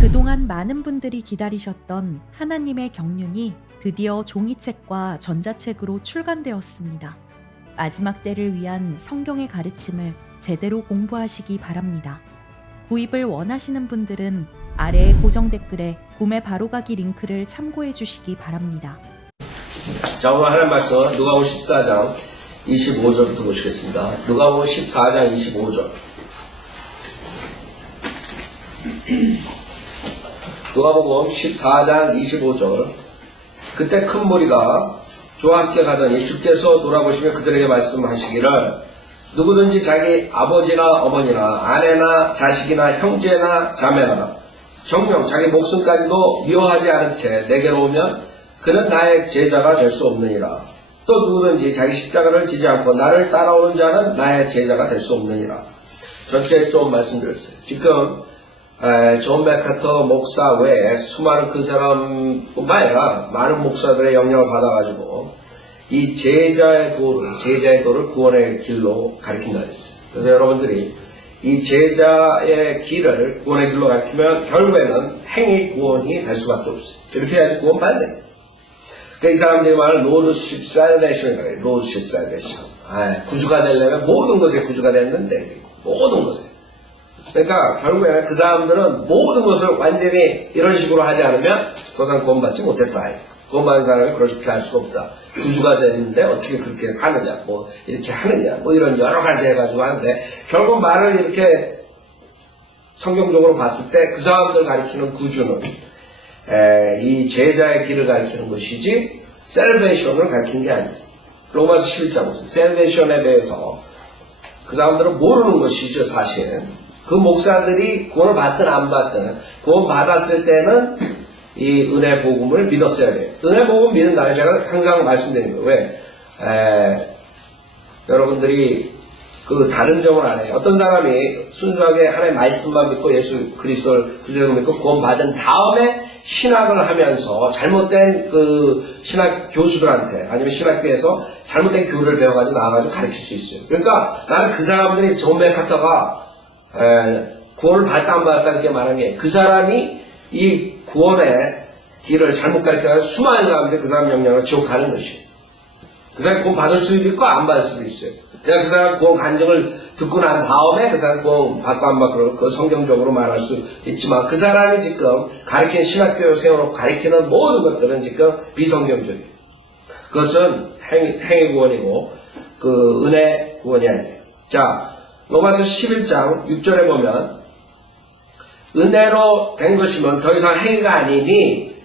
그동안 많은 분들이 기다리셨던 하나님의 경륜이 드디어 종이책과 전자책으로 출간되었습니다. 마지막 때를 위한 성경의 가르침을 제대로 공부하시기 바랍니다. 구입을 원하시는 분들은 아래의 고정 댓글에 구매 바로가기 링크를 참고해 주시기 바랍니다. 자, 오늘 하나님 말씀 누가복음 14장 25절부터 보시겠습니다. 누가복음 14장 25절. 누가복음 14장 25절. 그때 큰 무리가 주와 함께 가더니 주께서 돌아보시며 그들에게 말씀하시기를 누구든지 자기 아버지나 어머니나 아내나 자식이나 형제나 자매나 정녕 자기 목숨까지도 미워하지 않은 채 내게로 오면 그는 나의 제자가 될 수 없느니라. 또 누구든지 자기 십자가를 지지 않고 나를 따라오는 자는 나의 제자가 될 수 없느니라. 전체에 좀 말씀드렸어요. 지금 존 맥카터 목사 외에 수많은 그 사람뿐만 아니라 많은 목사들의 영향을 받아가지고 이 제자의 도를 구원의 길로 가르친다 그랬어요. 그래서 여러분들이 이 제자의 길을 구원의 길로 가르치면 결국에는 행위 구원이 될 수밖에 없어요. 이렇게 해야지 구원 받는 거예요. 그러니까 이 사람들이 말하는 로드십 살베이션이라고 해요. 로드십 살베이션. 구주가 되려면 모든 것에 구주가 됐는데 모든 것에. 그러니까 결국에는 그 사람들은 모든 것을 완전히 이런 식으로 하지 않으면 더 이상 구원받지 못했다. 구원받은 사람이 그렇게 할 수가 없다. 구주가 되는데 어떻게 그렇게 사느냐, 뭐 이렇게 하느냐, 뭐 이런 여러 가지 해가지고 하는데 결국 말을 이렇게 성경적으로 봤을 때 그 사람들 가리키는 구주는 이 제자의 길을 가리키는 것이지 셀베이션을 가리키는 게 아니에요. 로마서 11장 보세요. 셀베이션에 대해서 그 사람들은 모르는 것이죠, 사실. 그 목사들이 구원을 받든 안 받든 구원 받았을 때는 이 은혜 복음을 믿었어야 돼요. 은혜 복음 믿는 다음에 제가 항상 말씀드리는 거예요. 왜? 여러분들이 그 다른 점을 안 해요. 어떤 사람이 순수하게 하나님의 말씀만 믿고 예수 그리스도를 구주로 믿고 구원 받은 다음에 신학을 하면서 잘못된 그 신학 교수들한테 아니면 신학교에서 잘못된 교리를 배워가지고 나와가지고 가르칠 수 있어요. 그러니까 나는 그 사람들이 존 맥카터가 구원을 받다 안 받았다 이렇게 말한 게 그 사람이 이 구원의 길을 잘못 가르쳐서 수많은 사람들이 그 사람 영향을 지옥 가는 것이에요. 그 사람이 구원 받을 수도 있고 안 받을 수도 있어요. 내가 그 사람 구원 간증을 듣고 난 다음에 그 사람 구원 받고 안 받고 그 성경적으로 말할 수 있지만 그 사람이 지금 가르치는 신학교에 세워놓고 가르치는 모든 것들은 지금 비성경적이에요. 그것은 행위 구원이고 그 은혜 구원이 아니에요. 자, 로마서 11장 6절에 보면 은혜로 된 것이면 더 이상 행위가 아니니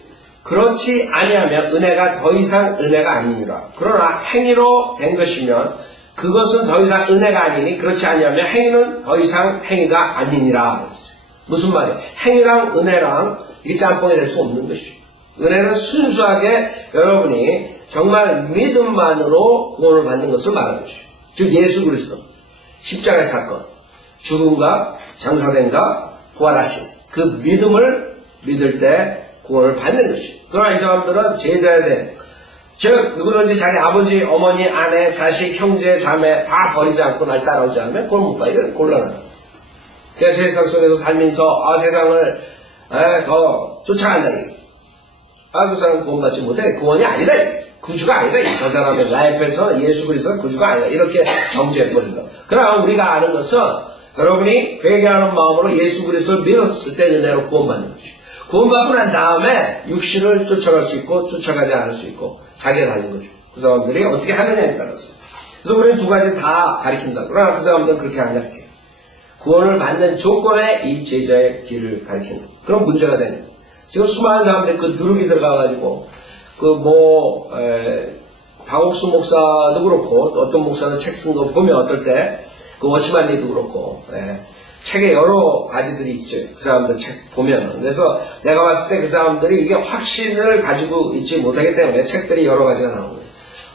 그렇지 아니하면 은혜가 더 이상 은혜가 아니니라. 그러나 행위로 된 것이면 그것은 더 이상 은혜가 아니니 그렇지 아니하면 행위는 더 이상 행위가 아니니라. 무슨 말이에요? 행위랑 은혜랑 이게 짬뽕이 될 수 없는 것이에요. 은혜는 순수하게 여러분이 정말 믿음만으로 구원을 받는 것을 말하는 것이에요. 즉 예수 그리스도 십자가의 사건, 죽음과 장사된과 부활하신 그 믿음을 믿을 때 구원을 받는 것이에요. 그러나 이 사람들은 제자에 대해 즉 누구든지 자기 아버지, 어머니, 아내, 자식, 형제, 자매 다 버리지 않고 날 따라오지 않으면 구원 못 받아. 이건 곤란하다. 그래서 세상 속에서 살면서 세상을 더 쫓아간다. 그 사람은 구원받지 못해. 구원이 아니다. 구주가 아니다. 저 사람의 라이프에서 예수 그리스도는 구주가 아니다. 이렇게 정죄해버린다. 그러나 우리가 아는 것은 여러분이 회개하는 마음으로 예수 그리스도를 믿었을 때 은혜로 구원받는 것이죠. 구원받고 난 다음에 육신을 쫓아갈 수 있고 쫓아가지 않을 수 있고 자기가 가진 거죠. 그 사람들이 어떻게 하느냐에 따라서. 그래서 우리는 두 가지 다 가르친다. 그러나 그 사람들은 그렇게 안 가르쳐요. 구원을 받는 조건에 이 제자의 길을 가르치는 거예요. 그럼 문제가 되는 거예요. 지금 수많은 사람들이 그 누룩이 들어가가지고 박옥수 목사도 그렇고 또 어떤 목사는 책 쓴 거 보면 어떨 때 그 워치만리도 그렇고 책에 여러 가지들이 있어요. 그 사람들 책 보면. 그래서 내가 봤을 때 그 사람들이 이게 확신을 가지고 있지 못하기 때문에 책들이 여러 가지가 나오는 거예요.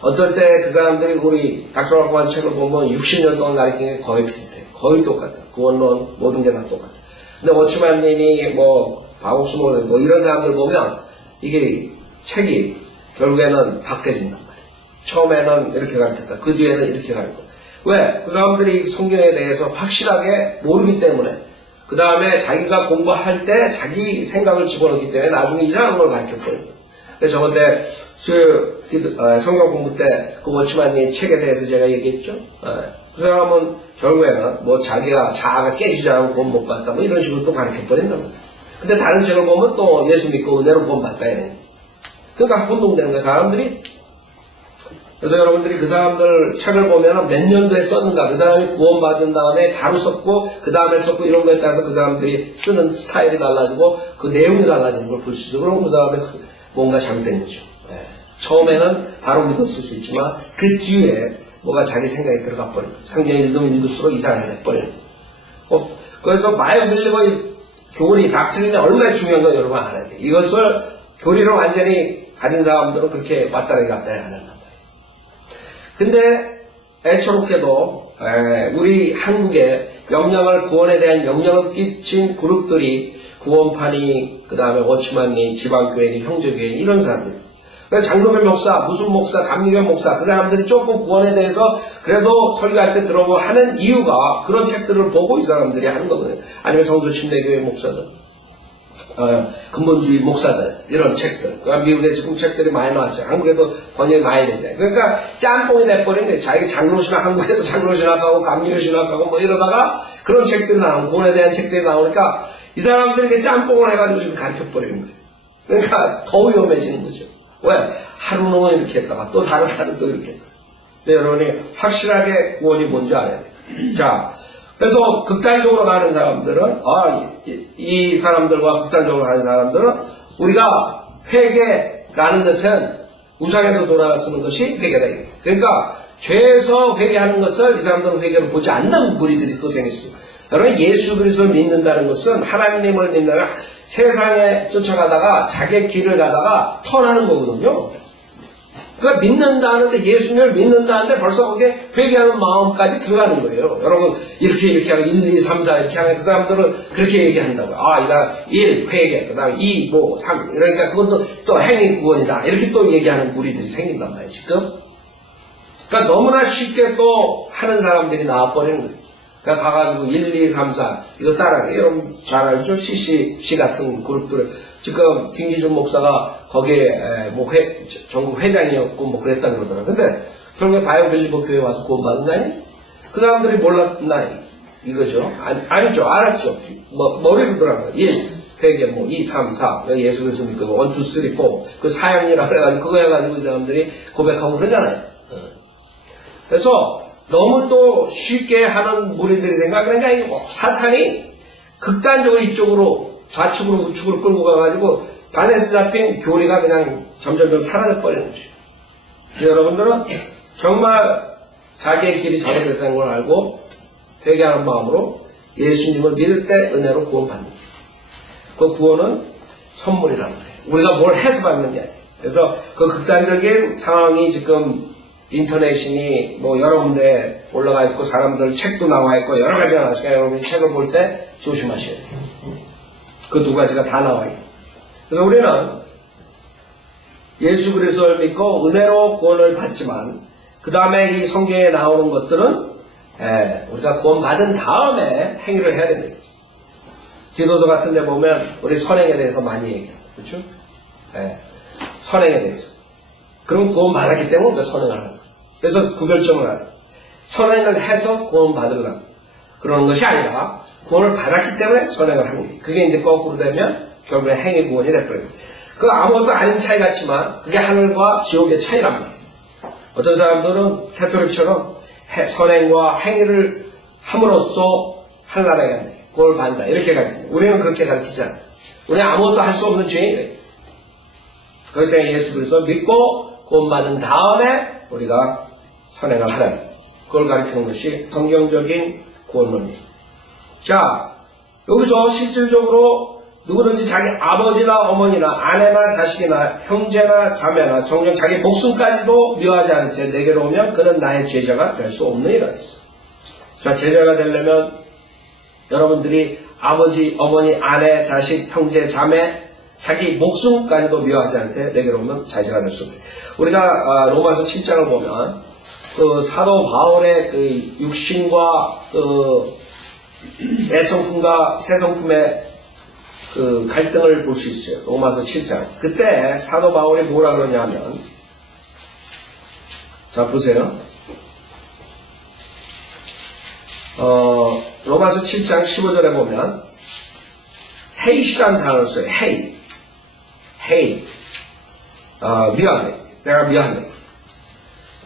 어떨 때 그 사람들이 우리 닥터라고한 책을 보면 60년 동안 가르치는 게 거의 비슷해요. 거의 똑같아. 구원론 모든 게 다 똑같아. 근데 워치만님이 박옥수 뭐 이런 사람들 보면 이게 책이 결국에는 바뀌어진단 말이에요. 처음에는 이렇게 가르쳤다. 그 뒤에는 이렇게 가르쳤다. 왜? 그 사람들이 성경에 대해서 확실하게 모르기 때문에 그 다음에 자기가 공부할 때 자기 생각을 집어넣기 때문에 나중에 이상한 걸 가르쳐버려요. 그래서 저번 때 성경 공부 때 그 워치만님 책에 대해서 제가 얘기했죠. 그 사람은 결국에는 뭐 자아가 깨지지 않고 구원 못 받다 뭐 이런 식으로 또 가르쳐버린다는 거예요. 근데 다른 책을 보면 또 예수 믿고 은혜로 구원 받다 이런 거예요. 그러니까 혼동되는 거예요, 사람들이. 그래서 여러분들이 그 사람들 책을 보면 몇 년도에 썼는가, 그 사람이 구원받은 다음에 바로 썼고, 그 다음에 썼고, 이런 거에 따라서 그 사람들이 쓰는 스타일이 달라지고, 그 내용이 달라지는 걸 볼 수 있어요. 그럼 그 다음에 뭔가 잘못된 거죠. 처음에는 바로 믿었을 수 있지만, 그 뒤에 뭐가 자기 생각이 들어가 버리고, 성경을 읽으면 읽을수록 이상하게 돼버리는 거예요. 그래서 바이오빌리버의 교리, 닥트린이 얼마나 중요한 거 여러분 알아야 돼요. 이것을 교리를 완전히 가진 사람들은 그렇게 왔다리 갔다리 안 한단 말이에요. 근데 애초롭게도 우리 한국에 구원에 대한 영향을 끼친 그룹들이 구원파니, 그 다음에 워치만니, 지방교회니, 형제교회니 이런 사람들. 그래서 장로교 목사, 무슨 목사, 감리교 목사 그 사람들이 조금 구원에 대해서 그래도 설교할 때 들어보고 하는 이유가 그런 책들을 보고 이 사람들이 하는 거거든요. 아니면 성서 침례교회 목사들. 근본주의 목사들 이런 책들. 그러니까 미국에 지금 책들이 많이 나왔죠. 한국에도 번역이 많이 되잖아요. 그러니까 짬뽕이 돼버린 거예요. 자기 장로신학, 한국에서 장로신학하고 감리교신학하고 뭐 이러다가 그런 책들이 나오고 구원에 대한 책들이 나오니까 이 사람들이 이렇게 짬뽕을 해가지고 지금 가르쳐버리는 거예요. 그러니까 더 위험해지는 거죠. 왜? 하루는 이렇게 했다가 또 다른 하루 또 이렇게 했다가. 근데 여러분이 확실하게 구원이 뭔지 알아야 돼요. 자, 그래서 극단적으로 가는 사람들은 이 사람들과 극단적으로 가는 사람들은 우리가 회개라는 것은 우상에서 돌아서는 것이 회개다. 그러니까 죄에서 회개하는 것을 이 사람들은 회개를 보지 않는 무리들이 또 생겼어요. 여러분 예수 그리스도를 믿는다는 것은 하나님을 믿는 세상에 쫓아가다가 자기의 길을 가다가 턴하는 거거든요. 그러니까 믿는다 하는데 예수님을 믿는다 하는데 벌써 거기에 회개하는 마음까지 들어가는 거예요. 여러분 이렇게 하고 1, 2, 3, 4 이렇게 하는 그 사람들은 그렇게 얘기한다고요. 이거 1 회개, 그 다음에 2, 3 그러니까 그것도 또 행위 구원이다. 이렇게 또 얘기하는 무리들이 생긴단 말이에요. 지금. 그러니까 너무나 쉽게 또 하는 사람들이 나와버리는 거예요. 그러니까 가가지고 1, 2, 3, 4 이거 따라하게. 여러분 잘 알죠? CC 같은 그룹들. 지금 김기준 목사가 거기에 전국 회장이었고 뭐 그랬다 그러더라고요. 근데 결국에 바이오빌리버 교회에 와서 구원받은 거 아니에요? 그 사람들이 몰랐나 이거죠? 아니죠. 알았죠. 머리로 들어간 거예요. 1, 회개 2, 3, 4 예수 그리스도 믿고 1, 2, 3, 4 그 사형이라 그래가지고 그거 해가지고 이 사람들이 고백하고 그러잖아요. 그래서 너무 또 쉽게 하는 무리들이 그러니까 사탄이 극단적으로 이쪽으로 좌측으로 우측으로 끌고 가가지고 밸런스 잡힌 교리가 그냥 점점 사라져버리는 거죠. 여러분들은 정말 자기의 길이 잘못됐다는 걸 알고 회개하는 마음으로 예수님을 믿을 때 은혜로 구원받는 거예요. 그 구원은 선물이란 말이에요. 우리가 뭘 해서 받는 게 아니에요. 그래서 그 극단적인 상황이 지금 인터넷이 여러 군데 올라가 있고 사람들 책도 나와 있고 여러 가지가 나왔으니까 여러분이 책을 볼 때 조심하셔야 돼요. 그 두 가지가 다 나와 있고. 그래서 우리는 예수 그리스도를 믿고 은혜로 구원을 받지만 그 다음에 이 성경에 나오는 것들은 우리가 구원받은 다음에 행위를 해야 됩니다. 지도서 같은 데 보면 우리 선행에 대해서 많이 얘기해요. 그렇죠? 선행에 대해서. 그럼 구원받았기 때문에 우리가 선행을 하는 거예요. 그래서 구별점을 하는 거예요. 선행을 해서 구원받으려고 그러는 것이 아니라 구원을 받았기 때문에 선행을 하는 거예요. 그게 이제 거꾸로 되면 결국에 행위 구원이 될거예요. 그 아무것도 아닌 차이 같지만 그게 하늘과 지옥의 차이란 말이에요. 어떤 사람들은 캐토릭처럼 선행과 행위를 함으로써 하늘나라에 간다. 구원을 받는다. 이렇게 가르칩니다. 우리는 그렇게 가르치지 않아요. 우리는 아무것도 할 수 없는 죄인이에요. 그렇기 때문에 예수 그리스도 믿고 구원받은 다음에 우리가 선행을 하라. 그걸 가르치는 것이 성경적인 구원론입니다. 자, 여기서 실질적으로 누구든지 자기 아버지나 어머니나 아내나 자식이나 형제나 자매나 정녕 자기 목숨까지도 미워하지 않은 채 내게로 오면 그는 나의 제자가 될 수 없느니라 했어요. 자, 제자가 되려면 여러분들이 아버지, 어머니, 아내, 자식, 형제, 자매 자기 목숨까지도 미워하지 않은 채 내게로 오면 제자가 될 수 없느니라. 우리가 로마서 7장을 보면 그 사도 바울의 그 육신과 그 새 성품과 새 성품의 그 갈등을 볼 수 있어요. 로마서 7장. 그때 사도 바울이 뭐라 그러냐면, 자, 보세요. 로마서 7장 15절에 보면, 헤이시라는 단어를 써요. 헤이. 미안해. 내가 미안해.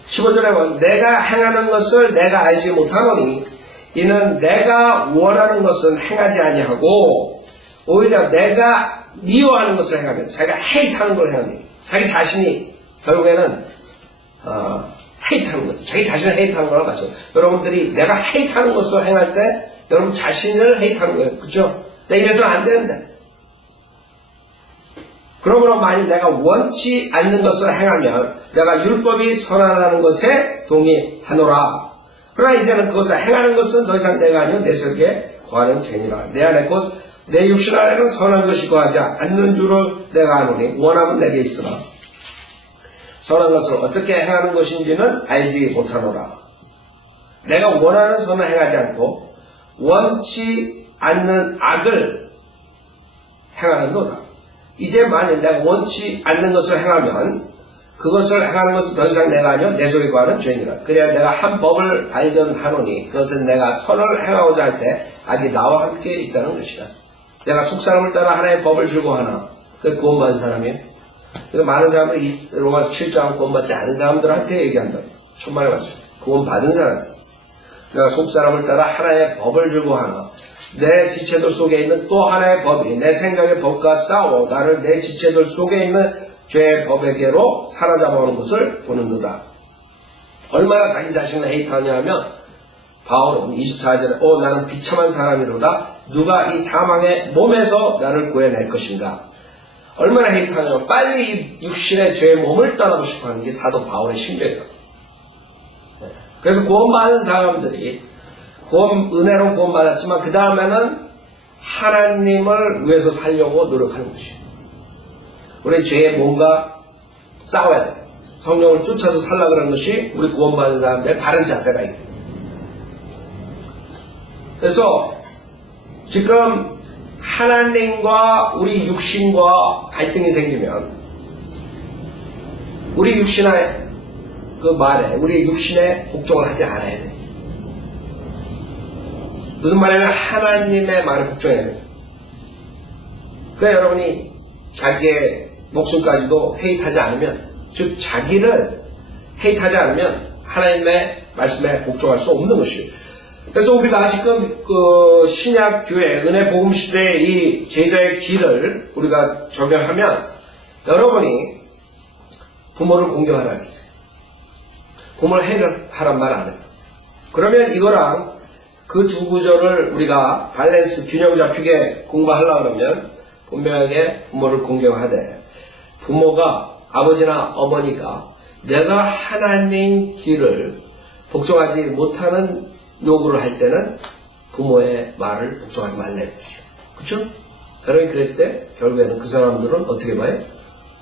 15절에 보면, 내가 행하는 것을 내가 알지 못하노니, 이는 내가 원하는 것은 행하지 아니하고, 오히려 내가 미워하는 것을 행하면, 자기가 헤이트하는 걸 행하니, 자기 자신이 결국에는 헤이트하는 거죠. 자기 자신을 헤이트하는 거랑 마찬가지예요. 여러분들이 내가 헤이트하는 것을 행할 때 여러분 자신을 헤이트하는 거예요. 그렇죠? 내가 이래서는 안 되는데. 그러므로 만일 내가 원치 않는 것을 행하면 내가 율법이 선하다는 것에 동의하노라. 그러나 이제는 그것을 행하는 것은 더 이상 내가 아니요 내 속에 거하는 죄니라. 내 안에 곧 내 육신 안에는 선한 것이 거하지 않는 줄을 내가 아노니 원함은 내게 있으나 선한 것을 어떻게 행하는 것인지는 알지 못하노라. 내가 원하는 선을 행하지 않고 원치 않는 악을 행하는도다. 이제 만일 내가 원치 않는 것을 행하면 그것을 행하는 것은 더 이상 내가 아니요 내 속에 거하는 죄니라. 그래야 내가 한 법을 발견하노니 그것은 내가 선을 행하고자 할 때 악이 나와 함께 있다는 것이다. 내가 속사람을 따라 하나의 법을 주고 하나 그 구원받은 사람이에요. 그래서 많은 사람들이 로마서 7장 구원받지 않은 사람들한테 얘기한다. 천만에 맞습니다. 구원받은 사람. 내가 속사람을 따라 하나의 법을 주고 하나 내 지체들 속에 있는 또 하나의 법이 내 생각의 법과 싸워 나를 내 지체들 속에 있는 죄의 법에게로 사로잡아오는 것을 보는도다. 얼마나 자기 자신을 헤이트하냐 하면 바울은 24절에 나는 비참한 사람이로다. 누가 이 사망의 몸에서 나를 구해낼 것인가. 얼마나 헤이트하냐면 빨리 이 육신의 죄의 몸을 떠나고 싶어하는 게 사도 바울의 심정이에요. 그래서 구원받은 사람들이 은혜로 구원받았지만 그 다음에는 하나님을 위해서 살려고 노력하는 것이에요. 우리 죄의 몸과 싸워야 돼요. 성령을 쫓아서 살라 그러는 것이 우리 구원받은 사람들의 바른 자세가 있고. 그래서 지금 하나님과 우리 육신과 갈등이 생기면 우리 육신의 그 말에 우리 육신의 복종을 하지 않아야 돼. 무슨 말이냐면 하나님의 말에 복종해야 돼. 그러니까 여러분이 자기의 목숨까지도 헤이트하지 않으면 즉 자기를 헤이트하지 않으면 하나님의 말씀에 복종할 수 없는 것이에요. 그래서 우리가 지금 그 신약 교회 은혜 복음 시대의 이 제자의 길을 우리가 적용하면 여러분이 부모를 공경하라 했어요. 부모를 해결하란 말 안 했다. 그러면 이거랑 그 두 구절을 우리가 밸런스 균형 잡히게 공부하려고 하면 분명하게 부모를 공경하되 부모가 아버지나 어머니가 내가 하나님 길을 복종하지 못하는 요구를 할 때는 부모의 말을 복종하지 말라 했죠. 그렇죠? 여러분이 그럴 때 결국에는 그 사람들은 어떻게 봐요?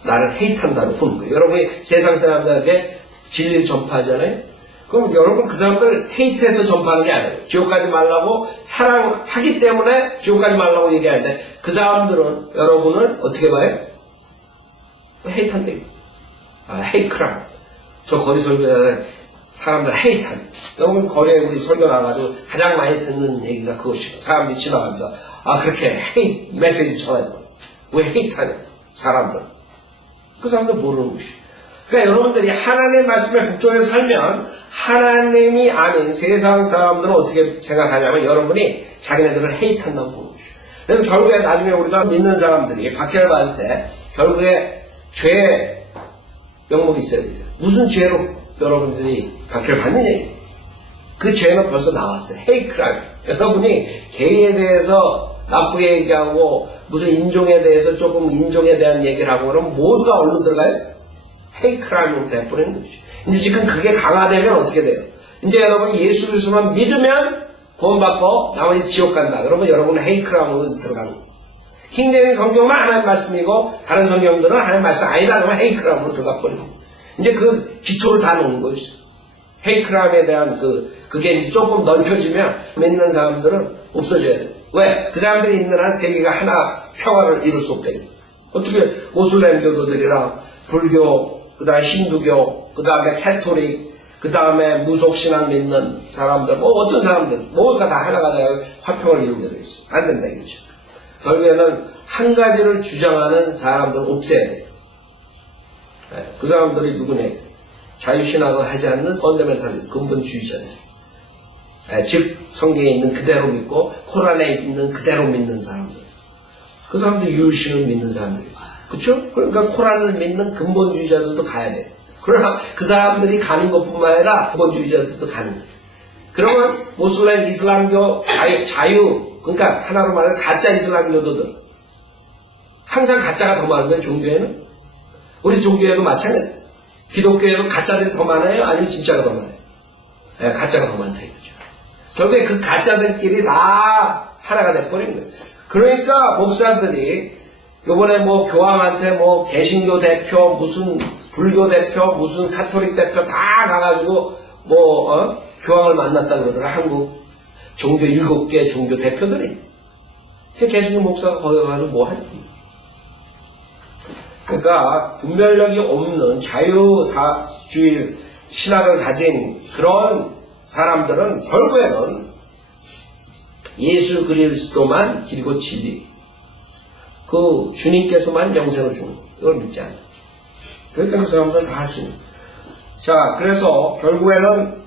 나를 헤이트한다고 보는 거예요. 여러분이 세상 사람들에게 진리를 전파하잖아요. 그럼 여러분 그 사람들 헤이트해서 전파하는 게 아니에요. 지옥 가지 말라고 사랑하기 때문에 지옥 가지 말라고 얘기하는데 그 사람들은 여러분을 어떻게 봐요? 헤이트한다. 헤이크라. 저 거리 설교자는 사람들 헤이트하니. 여러분 거리에 우리 설교 나가지고 가장 많이 듣는 얘기가 그것이에요. 사람들이 지나가면서 그렇게 헤이트 메시지 전하죠. 왜 헤이트하냐 사람들. 그 사람들 모르는 것이에요. 그러니까 여러분들이 하나님의 말씀에 복종해서 살면 하나님이 아닌 세상 사람들은 어떻게 생각하냐면 여러분이 자기네들을 헤이트한다고 보는 것이에요. 그래서 결국에 나중에 우리가 믿는 사람들이 박해를 받을 때 결국에 죄의 명목이 있어야 되죠. 무슨 죄로 여러분들이 박해를 받느냐. 그 죄는 벌써 나왔어요. 헤이크라임. 여러분이 게이에 대해서 나쁘게 얘기하고 무슨 인종에 대해서 조금 인종에 대한 얘기를 하고 그러면 모두가 얼른 들어가요? 헤이크라임으로 돼버리는 거죠. 이제 지금 그게 강화되면 어떻게 돼요? 이제 여러분이 예수 그리스도만 믿으면 구원받고 나머지 지옥 간다. 그러면 여러분은 헤이크라임으로 들어가는 거예요. 킹제임스 성경만 하나님 말씀이고 다른 성경들은 하나님 말씀 아니다. 그러면 헤이크라임으로 들어가 버리는 거예요. 이제 그 기초를 다 놓은 거죠. 헤이크라임에 대한 그게 이제 조금 넓혀지면 믿는 사람들은 없어져야 돼. 왜? 그 사람들이 있는 한 세계가 하나 평화를 이룰 수 없대. 어떻게 모슬렘 교도들이랑 불교, 그 다음에 힌두교, 그 다음에 캐토릭, 그 다음에 무속신앙 믿는 사람들, 뭐 어떤 사람들, 뭐가 다 하나가 되어 화평을 이루게 돼 있어. 안 된다 이거죠. 결국에는 한 가지를 주장하는 사람들 없애야 돼. 그 사람들이 누구냐? 자유신앙을 하지 않는 펀더멘탈리스트, 근본주의자들. 즉 성경에 있는 그대로 믿고 코란에 있는 그대로 믿는 사람들. 그 사람들 유일신을 믿는 사람들. 그렇죠? 그러니까 코란을 믿는 근본주의자들도 가야 돼. 그러나 그 사람들이 가는 것뿐만 아니라 근본주의자들도 가는 거예요. 그러면 모슬렘, 이슬람교, 자유, 그러니까 하나로 말하면 가짜 이슬람교도들. 항상 가짜가 더 많은 거예요, 종교에는. 우리 종교에도 마찬가지예요. 기독교에도 가짜들이 더 많아요? 아니면 진짜가 더 많아요? 가짜가 더 많다 이거죠. 결국에 그 가짜들끼리 다 하나가 돼버린 거예요. 그러니까 목사들이 요번에 뭐 교황한테 뭐 개신교 대표, 무슨 불교 대표, 무슨 카톨릭 대표 다 가가지고 뭐 교황을 만났다 그러더라. 한국 종교 7개 종교 대표들이. 개신교 목사가 거기 가서 뭐 하지? 그러니까 분별력이 없는 자유주의 신학을 가진 그런 사람들은 결국에는 예수 그리스도만 길이고 진리, 그 주님께서만 영생을 주는 이걸 믿지 않아요. 그러니까 그 사람들 다 할 수 있는. 자, 그래서 결국에는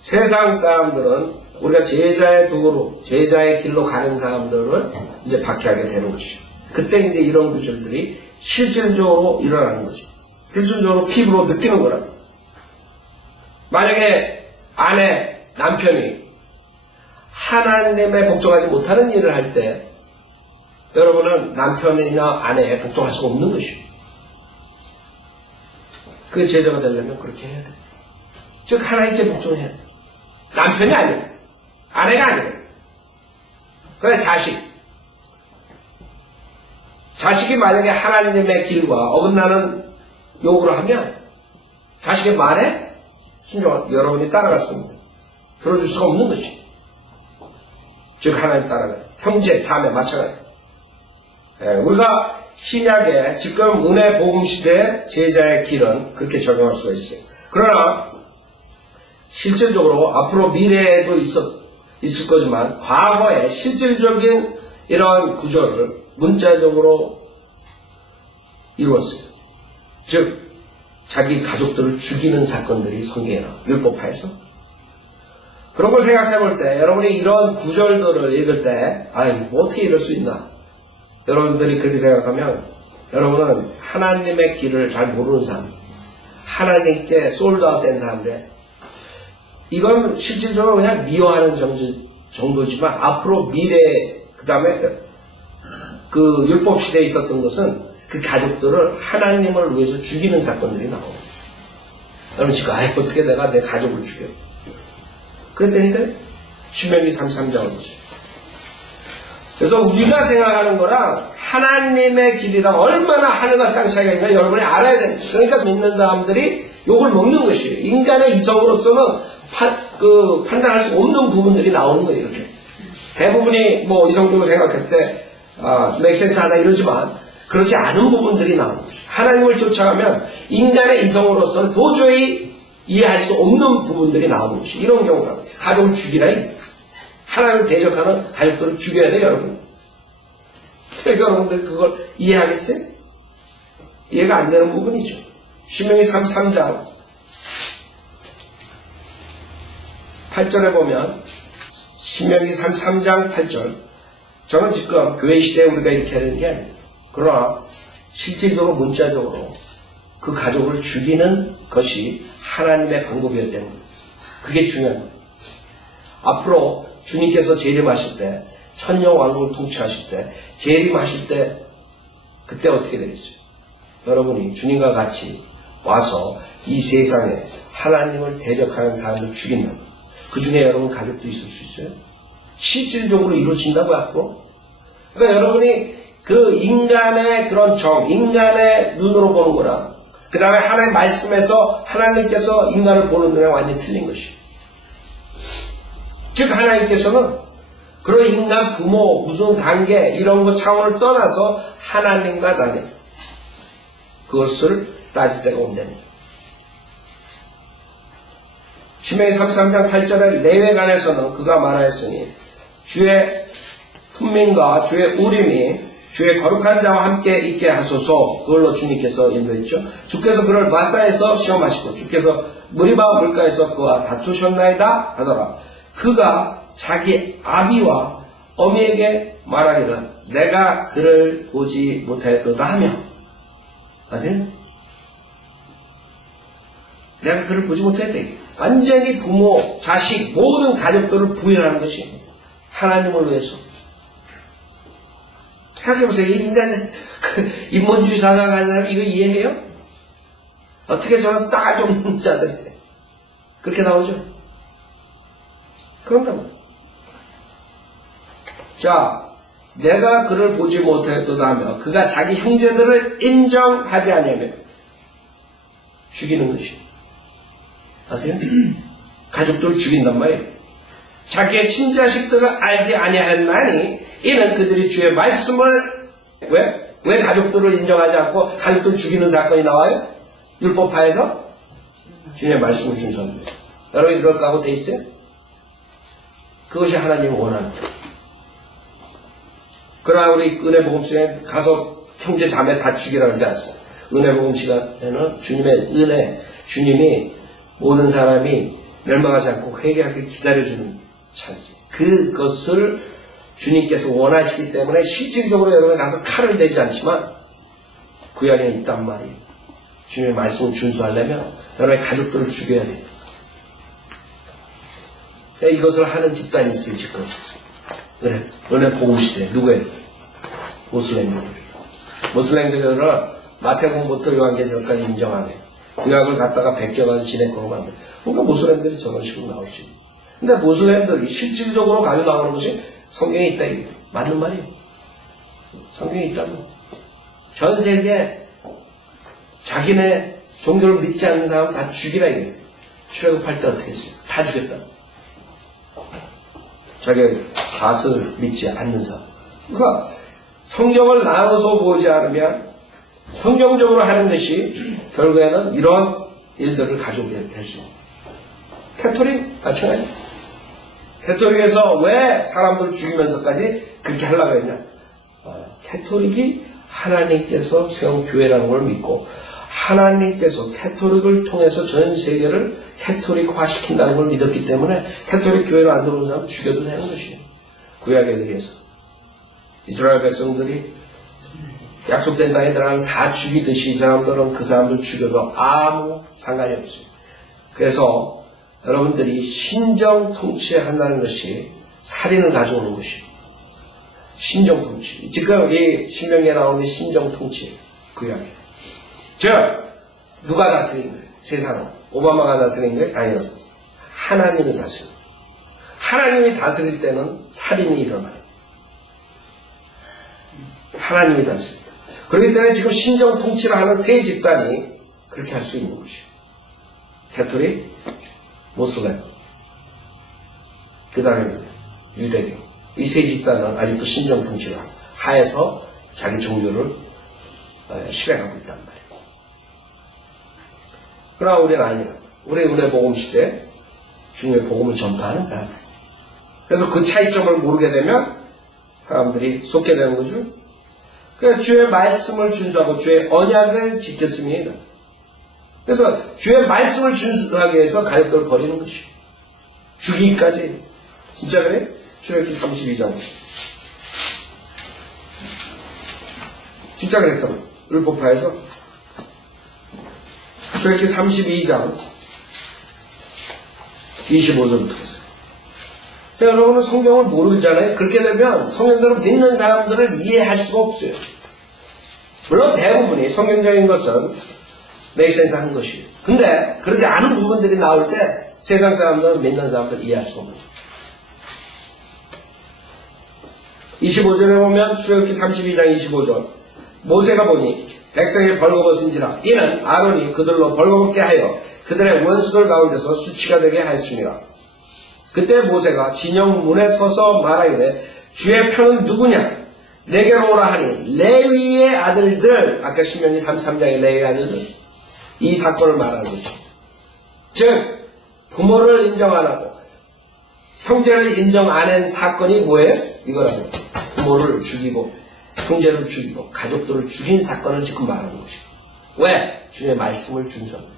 세상 사람들은 우리가 제자의 도로, 제자의 길로 가는 사람들을 이제 박해하게 되는 것이죠. 그때 이제 이런 구절들이 실질적으로 일어나는 거죠. 실질적으로 피부로 느끼는 거라고. 만약에 아내, 남편이 하나님에 복종하지 못하는 일을 할 때 여러분은 남편이나 아내에 복종할 수가 없는 것이에요. 그 제자가 되려면 그렇게 해야 돼. 즉 하나님께 복종해야 돼. 남편이 아니야. 아내가 아니야. 그래 자식. 자식이 만약에 하나님의 길과 어긋나는 요구를 하면 자식의 말에 순종하고 여러분이 따라갈 수 없는, 들어줄 수가 없는 것이. 즉 하나님 따라가요. 형제, 자매 마찬가지. 우리가 신약에 지금 은혜 복음 시대의 제자의 길은 그렇게 적용할 수가 있어요. 그러나 실질적으로 앞으로 미래에도 있을 거지만 과거에 실질적인 이러한 구조를 문자적으로 이루었어요. 즉 자기 가족들을 죽이는 사건들이 성경에 나와요. 율법화에서. 그런 걸 생각해 볼 때 여러분이 이런 구절들을 읽을 때 뭐 어떻게 이럴 수 있나? 여러분들이 그렇게 생각하면 여러분은 하나님의 길을 잘 모르는 사람, 하나님께 솔드아웃된 사람인데 이건 실질적으로 그냥 미워하는 정도지만 앞으로 미래 그 다음에 그 율법 시대에 있었던 것은 그 가족들을 하나님을 위해서 죽이는 사건들이 나옵니다. 여러분 지금 어떻게 내가 내 가족을 죽여? 그랬다니까 신명기 33장을 보세요. 그래서 우리가 생각하는 거랑 하나님의 길이랑 얼마나 하늘과 땅 차이가 있나 여러분이 알아야 돼요. 그러니까 믿는 사람들이 욕을 먹는 것이에요. 인간의 이성으로서는 판단할 수 없는 부분들이 나오는 거예요. 이렇게 대부분이 뭐 이성적으로 생각할 때 맥센스 하다 이러지만 그렇지 않은 부분들이 나오는 거죠. 하나님을 쫓아가면 인간의 이성으로서는 도저히 이해할 수 없는 부분들이 나오는 것이 이런 경우가 가족을 죽이라. 하나님을 대적하는 가족들을 죽여야 돼요, 여러분. 여러분들 그걸 이해하겠어요? 이해가 안 되는 부분이죠. 신명기 33장 8절에 보면 신명기 33장 8절 저는 지금 교회 시대에 우리가 이렇게 하는 게 아니에요. 그러나 실질적으로 문자적으로 그 가족을 죽이는 것이 하나님의 방법이었다는 거예요. 그게 중요한 거예요. 앞으로 주님께서 재림하실 때, 천년 왕국을 통치하실 때, 재림하실 때, 그때 어떻게 되겠어요? 여러분이 주님과 같이 와서 이 세상에 하나님을 대적하는 사람을 죽인다고. 그 중에 여러분 가족도 있을 수 있어요? 실질적으로 이루어진다고요, 앞으로? 그러니까 여러분이 그 인간의 그런 인간의 눈으로 보는 거랑, 그 다음에 하나님의 말씀에서 하나님께서 인간을 보는 눈이랑 완전히 틀린 것이에요. 즉 하나님께서는 그런 인간 부모 무슨 관계 이런 거 차원을 떠나서 하나님과 관계 그것을 따질 때가 온다는 신명기 33장 8절에 레위에 관해서는 그가 말하였으니 주의 훈민과 주의 우림이 주의 거룩한 자와 함께 있게 하소서. 그걸로 주님께서 인도했죠. 주께서 그를 마사에서 시험하시고 주께서 무리바 물가에서 그와 다투셨나이다 하더라. 그가 자기 아비와 어미에게 말하기를 내가 그를 보지 못하였도다 하며 아세요? 내가 그를 보지 못했대. 완전히 부모, 자식, 모든 가족들을 부인하는 것이 하나님을 위해서. 생각해보세요. 이 인간, 인본주의 사상하는 사람 이거 이해해요? 어떻게 저런 싸가지 없는 자들 그렇게 나오죠? 그런다고. 자, 내가 그를 보지 못했도다 하며 그가 자기 형제들을 인정하지 아니하며 죽이는 것이. 아세요? 가족들을 죽인단 말이에요. 자기의 친자식들을 알지 아니하였나니 이는 그들이 주의 말씀을 왜 가족들을 인정하지 않고 가족들을 죽이는 사건이 나와요? 율법파에서 주님의 말씀을 준수하는 거예요. 여러분이 그럴까 하고 돼 있어요? 그것이 하나님이 원하는 거예요. 그러나 우리 은혜복음 시간에 가서 형제 자매 다 죽이라고 하지 않았어요. 은혜복음 시간에는 주님의 은혜, 주님이 모든 사람이 멸망하지 않고 회개하길 기다려주는 찬스. 그것을 주님께서 원하시기 때문에 실질적으로 여러분이 가서 칼을 내지 않지만 구약에 있단 말이에요. 주님의 말씀을 준수하려면 여러분의 가족들을 죽여야 돼요. 이것을 하는 집단이 있어요, 지금. 은혜 복음 시대. 누구예요? 모슬렘들. 모슬렘들은 마태복음부터 요한계시록까지 인정하네요. 구약을 갖다가 베껴가지고 지냈고 만들. 그러니까 모슬렘들이 저런 식으로 나올 수 있는. 근데 모슬렘들이 실질적으로 가지고 나오는 것이 성경에 있다 이게 맞는 말이에요. 성경에 있다고. 전 세계 자기네 종교를 믿지 않는 사람 다 죽이라 이게. 출애굽할 때 어떻게 했어요? 다 죽였다. 자기 갓을 믿지 않는 사람. 그러니까 성경을 나눠서 보지 않으면 성경적으로 하는 것이 결국에는 이런 일들을 가져오게 될 수 있습니다. 캐토릭 마찬가지. 캐토릭에서 왜 사람들 죽이면서까지 그렇게 하려고 했냐? 캐토릭이 하나님께서 세운 교회라는 걸 믿고 하나님께서 캐토릭을 통해서 전 세계를 캐토릭화 시킨다는 걸 믿었기 때문에 캐토릭 교회로 안 들어오는 사람은 죽여도 되는 것이에요. 구약에 의해서. 이스라엘 백성들이 약속된 땅에 들어가면 다 죽이듯이 이 사람들은 그 사람들 죽여도 아무 상관이 없어요. 그래서 여러분들이 신정 통치한다는 것이 살인을 가져오는 것이에요. 신정 통치. 지금 이 신명기에 나오는 게 신정 통치예요. 구약에. 즉 누가 다스리는 거예요? 세상은. 오바마가 다스리는 거예요? 아니요. 하나님이 다스려요. 하나님이 다스릴 때는 살인이 일어나요. 하나님이 다스립니다. 그렇기 때문에 지금 신정 통치를 하는 세 집단이 그렇게 할 수 있는 것이에요. 캐토릭, 모슬렘, 그 다음에 유대교. 이 세 집단은 아직도 신정 통치를 하에서 자기 종교를 실행하고 있단 말이에요. 그러나 우리는 아니에요. 우리 은혜 복음 시대 주님의 복음을 전파하는 사람. 그래서 그 차이점을 모르게 되면 사람들이 속게 되는 거죠. 그래서 주의 말씀을 준수하고 주의 언약을 지켰습니다. 그래서 주의 말씀을 준수하기 위해서 가족들을 버리는 것이에요. 죽이기까지. 진짜 그래요? 출애굽기 32장. 진짜 그랬다고. 율법파에서. 출애굽기 32장 25절부터 했어요. 여러분은 성경을 모르잖아요. 그렇게 되면 성경대로 믿는 사람들을 이해할 수가 없어요. 물론 대부분이 성경적인 것은 메이센스 한 것이에요. 근데 그러지 않은 부분들이 나올 때 세상 사람들은 믿는 사람들 이해할 수가 없어요. 25절에 보면 출애굽기 32장 25절 모세가 보니 백성이 벌거벗은지라 이는 아론이 그들로 벌거벗게 하여 그들의 원수들 가운데서 수치가 되게 하였습니다. 그때 모세가 진영 문에 서서 말하기를 주의 편은 누구냐? 내게로 오라 하니 레위의 아들들, 아까 신명기 33장의 레위의 아들들, 이 사건을 말하는 거죠. 즉 부모를 인정 안 하고 형제를 인정 안 한 사건이 뭐예요? 이거라고. 부모를 죽이고 형제를 죽이고 가족들을 죽인 사건을 지금 말하는 것이고. 왜? 주의 말씀을 준수하는 거죠.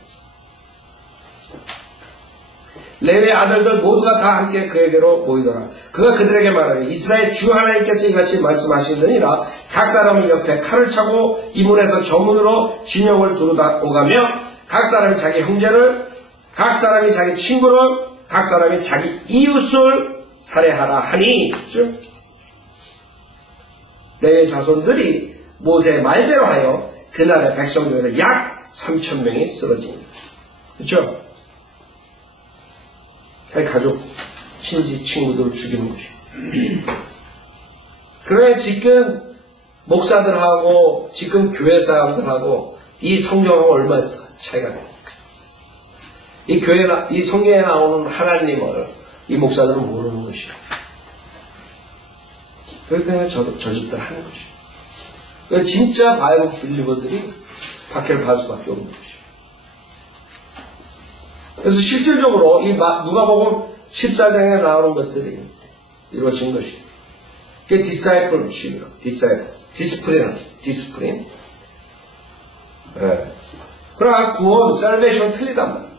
레위의 아들들 모두가 다 함께 그에게로 모이더라. 그가 그들에게 말하니 이스라엘 주 하나님께서 이같이 말씀하시느니라. 각 사람이 옆에 칼을 차고 이 문에서 저 문으로 진영을 두루다 오가며 각 사람이 자기 형제를, 각 사람이 자기 친구를, 각 사람이 자기 이웃을 살해하라 하니, 즉 레위의 자손들이 모세의 말대로 하여 그날의 백성 중에서 약 3,000명이 쓰러집니다. 그렇죠? 자기 가족, 친지, 친구들을 죽이는 것이죠. 그러면 지금 목사들하고 지금 교회 사람들하고 이 성경하고 얼마나 차이가 됩니까? 이 교회나 이 성경에 나오는 하나님을 이 목사들은 모르는 것이요. 그렇기 때문에 저짓들 하는 것이요. 그러니까 진짜 바이블 빌리버들이 박해를 받을 수밖에 없는 것이요. 그래서 실질적으로 이 누가복음 14장에 나오는 것들이 이루어진 것이에요. 그게 디사이플십이라고, 디스플린. 예. 그러나 구원, 셀베이션 틀리단 말이에요.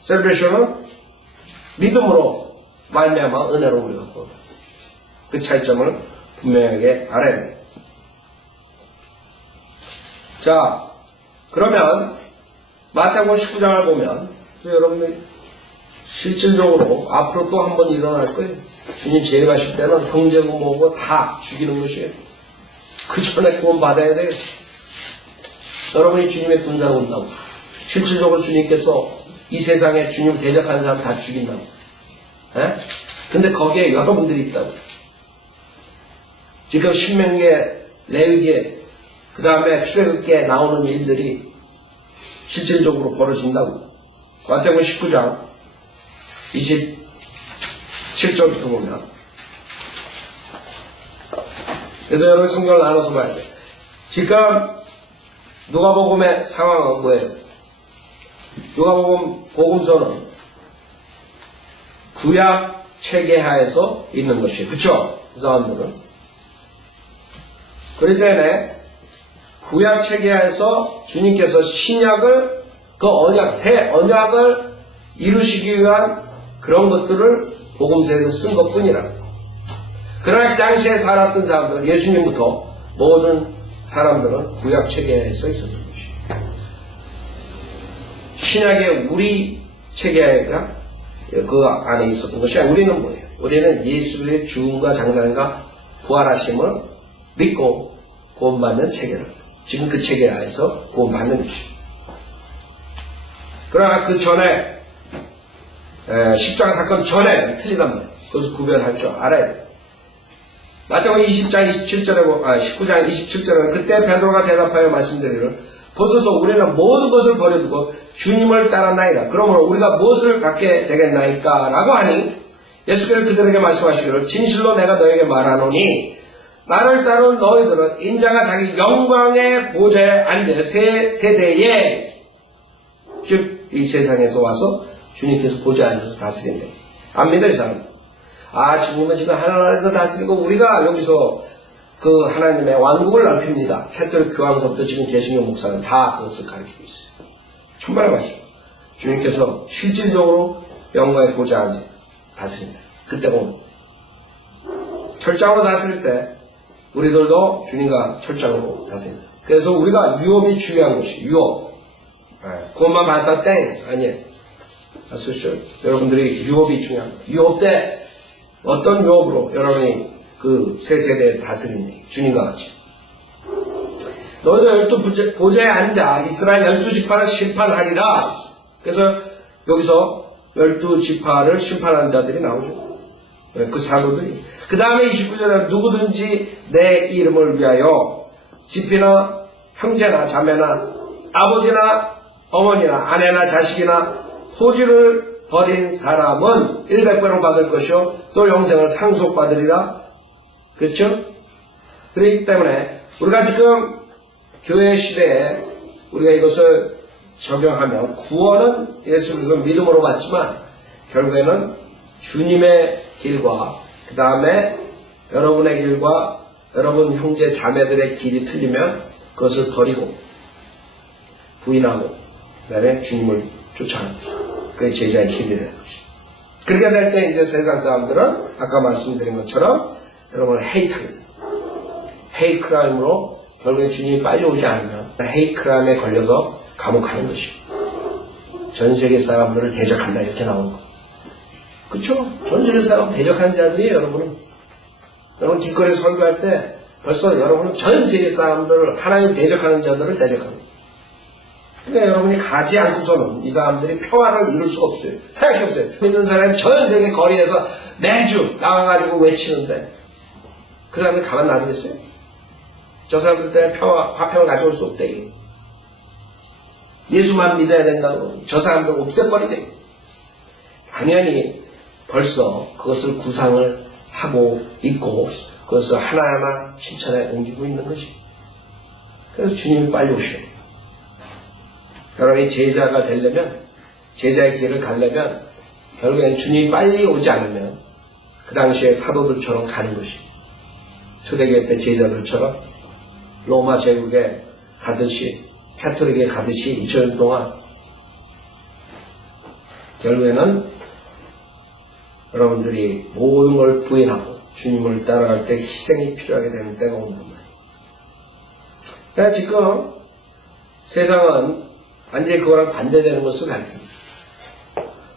셀베이션은 믿음으로 말미암아 은혜로 우리가 구원받아요. 그 차이점을 분명하게 알아야 돼요. 자, 그러면 마태복음 19장을 보면 여러분들 실질적으로 앞으로 또 한 번 일어날 거예요. 주님 재림하실 때는 형제고 뭐고 다 죽이는 것이에요. 그 전에 구원 받아야 돼요. 여러분이 주님의 군사로 온다고. 실질적으로 주님께서 이 세상에 주님 대적하는 사람 다 죽인다고. 에? 근데 거기에 여러분들이 있다고. 지금 신명기에, 레위기에, 그 다음에 출애굽기에 나오는 일들이 실질적으로 벌어진다고. 마태복음 19장 27절부터 보면, 그래서 여러분 성경을 나눠서 봐야 돼요. 지금 누가복음의 상황은 뭐예요? 누가복음 복음서는 구약 체계하에서 있는 것이에요. 그쵸? 그 사람들은. 그렇기 때문에 구약 체계하에서 주님께서 신약을, 그 언약, 새 언약을 이루시기 위한 그런 것들을 복음서에서 쓴 것 뿐이라. 그러나 그 당시에 살았던 사람들, 예수님부터 모든 사람들은 구약 체계에서 있었던 것이에요. 신약의 우리 체계가 그 안에 있었던 것이 아니라 우리는 뭐예요? 우리는 예수의 죽음과 장사님과 부활하심을 믿고 구원받는 체계를, 지금 그 체계 안에서 구원받는 것이에요. 그러나 그 전에 십자가 사건 전에 틀리단 말이에요. 그것을 구별할 줄 알아야 돼요. 마태복음 20장 27절에 19장 27절에 그때 베드로가 대답하여 말씀드리기를 보소서 우리는 모든 것을 버려두고 주님을 따랐나이다. 그러므로 우리가 무엇을 갖게 되겠나이까? 라고 하니 예수께서 그들에게 말씀하시기를 진실로 내가 너에게 말하노니 나를 따른 너희들은 인자가 자기 영광의 보좌에 앉을 새 세대에, 즉 이 세상에서 와서 주님께서 보좌에 앉아서 다스린대. 안 믿어 이 사람. 주님은 지금 하나님에서 다스리고 우리가 여기서 그 하나님의 왕국을 넓힙니다. 캐톨릭 교황서부터 지금 개신교 목사는 다 그것을 가르치고 있어요. 천만의 말씀. 주님께서 실질적으로 영광의 보좌에 앉아 다스린다. 그때가 옵니다. 철장으로 다스릴 때 우리들도 주님과 철장으로 다스린다. 그래서 우리가 유업이 중요한 것이 유업. 구원만 받았다 땡 아니에요. 아시죠? 여러분들이 유업이 중요한 거예요. 유업 때 어떤 유업으로 여러분이 그 새 세대를 다스리니 주님과 같이. 너희들 12 보좌에 앉아 이스라엘 12지파를 심판하리라. 그래서 여기서 12지파를 심판하는 자들이 나오죠. 그 사도들이. 그 다음에 29절에 누구든지 내 이름을 위하여 집이나 형제나 자매나 아버지나 어머니나 아내나 자식이나 토지를 버린 사람은 100배로 받을 것이요 또 영생을 상속받으리라. 그렇죠? 그렇기 때문에 우리가 지금 교회 시대에 우리가 이것을 적용하면 구원은 예수 그리스도 믿음으로 받지만 결국에는 주님의 길과 그 다음에 여러분의 길과 여러분 형제 자매들의 길이 틀리면 그것을 버리고 부인하고 그 다음에 주님을 쫓아가는 것이죠. 그게 제자의 길이 되는 것이죠. 그렇게 될 때 이제 세상 사람들은 아까 말씀드린 것처럼 여러분을 헤이크라임으로 결국에 주님이 빨리 오지 않으면 헤이크라임에 걸려서 감옥 가는 것이죠. 전 세계 사람들을 대적한다 이렇게 나오는 거. 그렇죠? 전 세계 사람 대적하는 자들이에요, 여러분은. 여러분 길거리 설교할 때 벌써 여러분은 전 세계 사람들을 하나님 대적하는 자들을 대적하는 거예요. 그러니까 여러분이 가지 않고서는 이 사람들이 평화를 이룰 수가 없어요. 생각해 보세요. 믿는 사람이 전 세계 거리에서 매주 나와가지고 외치는데 그 사람들 가만 놔두겠어요? 저 사람들 때문에 화평을 가져올 수 없대. 예수만 믿어야 된다고 저 사람들 없애버리대. 당연히 벌써 그것을 구상을 하고 있고 그것을 하나하나 실천에 옮기고 있는 것이. 그래서 주님이 빨리 오셔요. 여러분이 제자가 되려면 제자의 길을 가려면 결국엔 주님이 빨리 오지 않으면 그 당시에 사도들처럼 가는 것이. 초대교회 때 제자들처럼 로마 제국에 가듯이 카톨릭에 가듯이 2000년 동안 결국에는 여러분들이 모든 걸 부인하고 주님을 따라갈 때 희생이 필요하게 되는 때가 오는 말이에요. 그러니까 지금 세상은 완전히 그거랑 반대되는 것을 가르칩니다.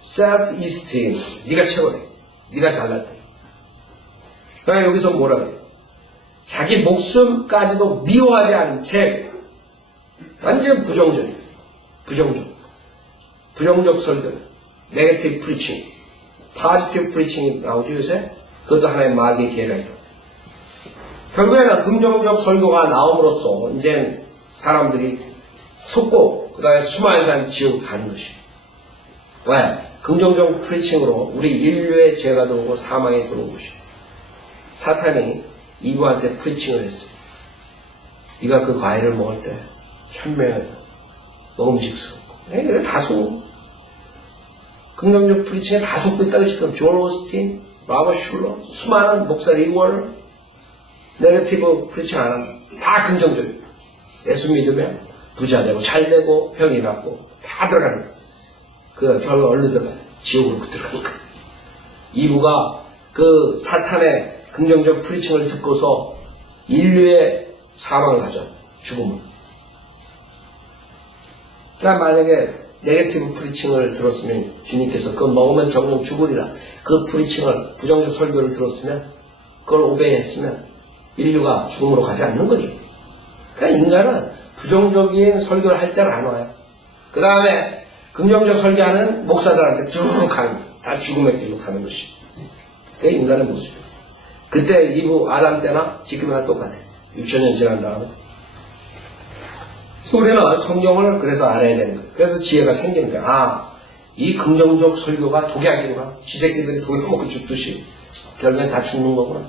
self-esteem, 네가 최고래, 네가 잘났다. 그러니까 여기서 뭐라 그래요? 자기 목숨까지도 미워하지 않은 채 완전 부정적이에요. 부정적 설교, 네거티브 프리칭, 포지티브 프리칭이 나오죠 요새? 그것도 하나의 마귀의 기회가 있다. 결국에는 긍정적 설교가 나옴으로써 이제 사람들이 속고 그 다음에 수많은 사람이 지옥 가는 것이에요. 왜? 긍정적 프리칭으로 우리 인류의 죄가 들어오고 사망이 들어온 것이에요. 사탄이 이브한테 프리칭을 했어요. 네가 그 과일을 먹을 때 현명하다, 먹음직스럽고 그래 다 속고 긍정적 프리칭에 다 속고 있다고 지금 존 오스틴, 라버 슐러, 수많은 목사 리월 네거티브 프리칭 안 하면 다 긍정적이에요. 예수 믿으면 부자 되고 잘 되고 병이 낫고 다 들어가는 거예요. 그 결국 얼른 들어가요. 지옥으로 들어가는 거예요. 이브가 그 사탄의 긍정적 프리칭을 듣고서 인류의 사망을 가져 죽음을. 그러니까 만약에 네거티브 프리칭을 들었으면 주님께서 그걸 먹으면 정령 죽으리라. 그 프리칭을 부정적 설교를 들었으면 그걸 오베이했으면 인류가 죽음으로 가지 않는 거죠. 그러니까 인간은 부정적인 설교를 할 때는 안 와요. 그 다음에 긍정적 설교하는 목사들한테 쭉 가는 거예요. 다 죽음의 길로 가는 것이. 그게 인간의 모습이에요. 그때 이브 아담 때나 지금이나 똑같아요. 6000년 지난 다음에. 그래서 우리는 성경을 그래서 알아야 되는 거예요. 그래서 지혜가 생기는 거예요. 아, 이 긍정적 설교가 독약이구나. 지새끼들이 독을 먹고 죽듯이 결국엔 다 죽는 거구나.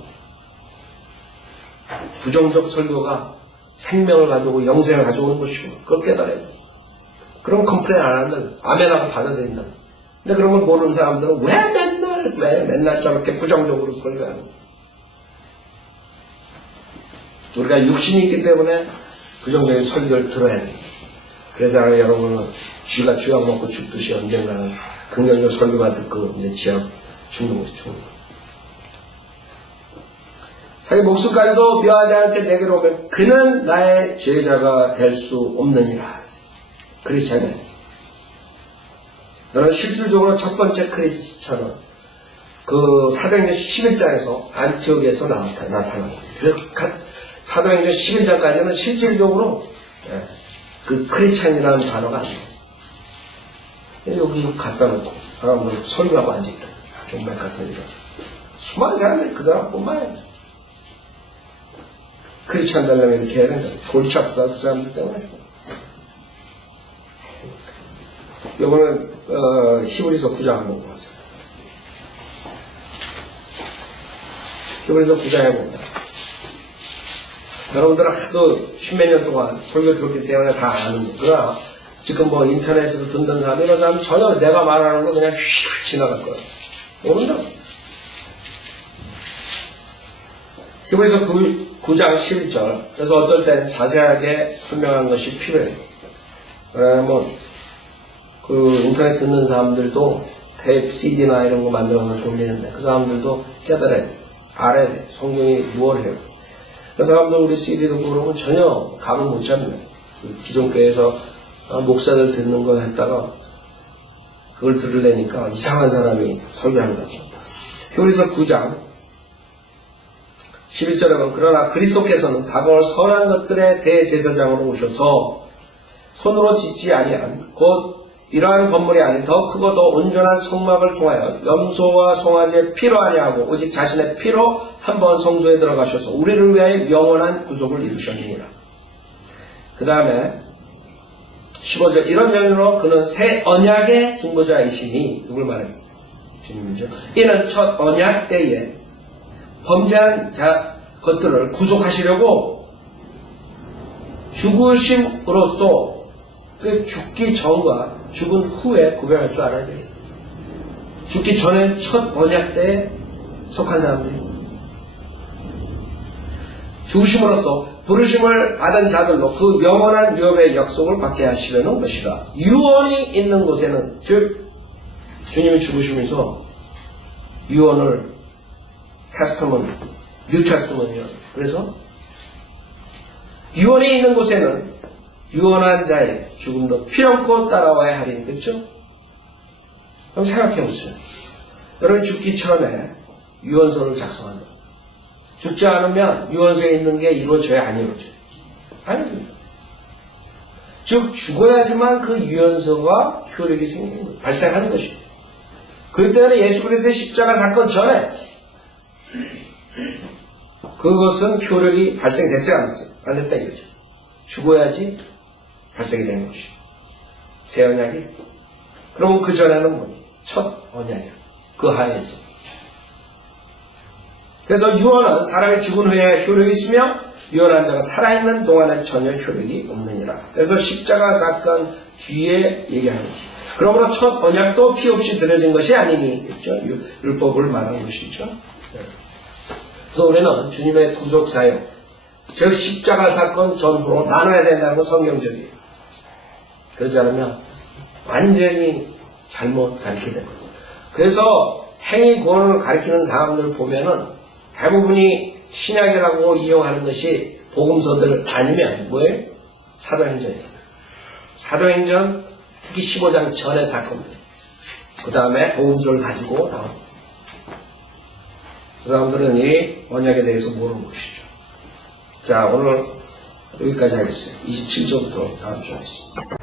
부정적 설교가 생명을 가져오고 영생을 가져오는 것이고 그걸 깨달아야 돼. 그럼 컴플레인 안 한다. 아멘하고 받아들인다. 근데 그런 걸 모르는 사람들은 왜 맨날 저렇게 부정적으로 설교하는 거야. 우리가 육신이 있기 때문에 부정적인 설교를 들어야 돼. 그래서 여러분은 쥐가 쥐약 먹고 죽듯이 언젠가는 긍정적 설교가 듣고 이제 쥐약 죽는 것이 죽는 거야. 자기 목숨까지도 미워하지 않은 채 내게로 오면 그는 나의 제자가 될 수 없느니라. 크리스찬은 너는 실질적으로 첫 번째 크리스찬은 그 사도행전 11장에서 안티옥에서 나타난 거예요. 사도행전 11장까지는 실질적으로 그 크리스찬이라는 단어가 안 나와요. 여기 갖다 놓고 사람들 설교하고 앉아있다. 정말 같은 일이라. 수많은 사람들이 그 사람뿐만 크리스찬 되려면 이렇게 해야 된다. 골치 아프다 그 사람들 때문에. 이거는 히브리서 9장 한번 보세요. 히브리서 9장에 보면 여러분들은 하도 십몇 년 동안 설교 들었기 때문에 다 아는 거. 그러나 지금 뭐 인터넷에서 듣는 사람 이런 사람 전혀 내가 말하는 거 그냥 휙 지나갈 거예요. 모른다. 히브리서 9장 11절. 그래서 어떨 땐 자세하게 설명하는 것이 필요해요. 뭐 인터넷 듣는 사람들도 테이프, CD나 이런 거 만들어서 돌리는데 그 사람들도 깨달아야 돼. 알아야 돼. 성경이 무엇을 해요. 그 사람들 우리 CD도 그러면 전혀 감을 못 잡는 기존 교회에서 목사들 듣는 거 했다가 그걸 들으려니까 이상한 사람이 설교하는 거죠. 히브리서 9장 11절에 보면 그러나 그리스도께서는 다가올 선한 것들의 대제사장으로 오셔서 손으로 짓지 아니한 곧 이러한 건물이 아닌 더 크고 더 온전한 성막을 통하여 염소와 송아지의 피로 아니하고 오직 자신의 피로 한번 성소에 들어가셔서 우리를 위하여 영원한 구속을 이루셨느니라. 그 다음에 15절 이런 연유로 그는 새 언약의 중보자이시니 누굴 말해요? 주님이죠. 이는 첫 언약 때에 범죄한 것들을 구속하시려고 죽으심으로써 그 죽기 전과 죽은 후에 구별할 줄 알아야 돼요. 죽기 전에 첫 언약 때에 속한 사람들이 죽으심으로써 부르심을 받은 자들로 그 영원한 유업의 약속을 받게 하시려는 것이라. 유언이 있는 곳에는 즉 주님이 죽으시면서 유언을 뉴 테스트먼이요. 그래서 유언이 있는 곳에는 유언한 자의 죽음도 피없고 따라와야 하리니 그렇죠? 그럼 생각해 보세요. 여러분 죽기 전에 유언서를 작성한다. 죽지 않으면 유언서에 있는 게 이루어져야 안 이루어져요. 아닙니다. 즉 죽어야지만 그 유언서가 효력이 생기는 거예요. 발생하는 것이죠. 그 때문에 예수 그리스도의 십자가 사건 전에 그것은 효력이 발생됐어요, 안 됐어요? 안 됐다 이거죠. 죽어야지 발생이 되는 것이죠. 새 언약이. 그러면 그 전에는 뭐니? 첫 언약이야. 그 하에서. 그래서 유언은 사람이 죽은 후에 효력이 있으며 유언한 자가 살아있는 동안에 전혀 효력이 없느니라. 그래서 십자가 사건 뒤에 얘기하는 것이죠. 그러므로 첫 언약도 피 없이 드려진 것이 아니니, 그렇죠? 율법을 말하는 것이죠. 그래서 우리는 주님의 구속 사역, 즉 십자가 사건 전후로 나눠야 된다는 건 성경적이에요. 그러지 않으면 완전히 잘못 가르치게 되거든요. 그래서 행위 구원을 가르치는 사람들 보면은 대부분이 신약이라고 이용하는 것이 복음서들 아니면 뭐예요? 사도행전이에요. 사도행전 특히 15장 전의 사건들. 그 다음에 복음서를 가지고 나옵니다. 그 사람들은 이 언약에 대해서 모르는 것이죠. 자, 오늘 여기까지 하겠어요. 27절부터 다음 주에 하겠습니다.